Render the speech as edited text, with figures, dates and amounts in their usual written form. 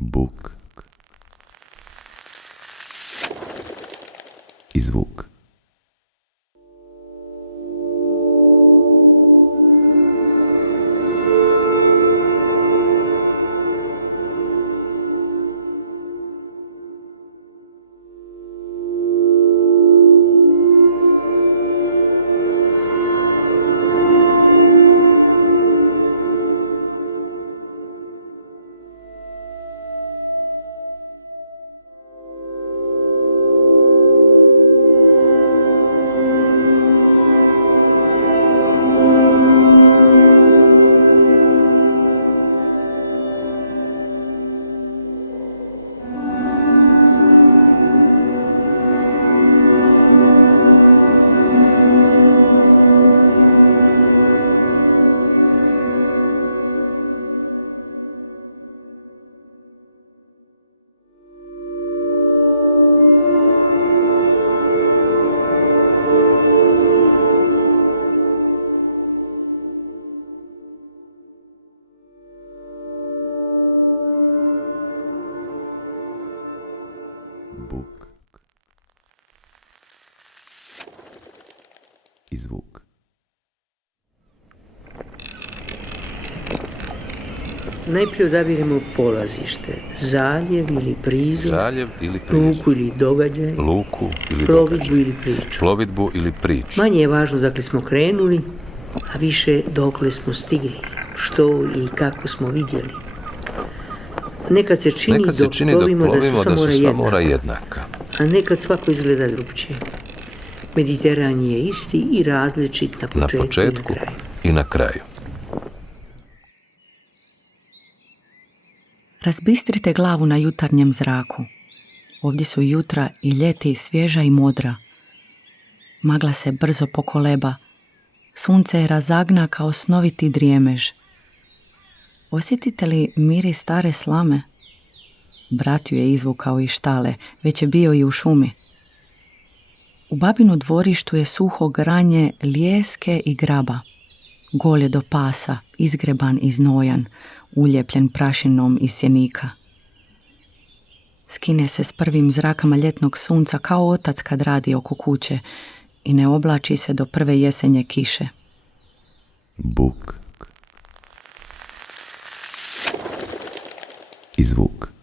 Buk i zvuk. Buk i zvuk. Najprije odabiremo polazište, zaljev ili prizor, luku ili događaj, plovidbu ili priču. Manje je važno dakle smo krenuli, a više dokle smo stigli, što i kako smo vidjeli. Nekad se čini dok plovimo da su sva mora jednaka, a nekad svako izgleda drugčije. Mediteran je isti i različit na početku i na kraju. Razbistrite glavu na jutarnjem zraku. Ovdje su jutra i ljeti svježa i modra. Magla se brzo pokoleba. Sunce je razagna kao snoviti drijemež. Osjetite li miris stare slame? Brat ju je izvukao iz štale, već je bio i u šumi. U babinu dvorištu je suho granje lijeske i graba. Gol je do pasa, izgreban i znojan, uljepljen prašinom iz sjenika. Skine se s prvim zrakama ljetnog sunca kao otac kad radi oko kuće i ne oblači se do prve jesenje kiše. Buk i zvuk.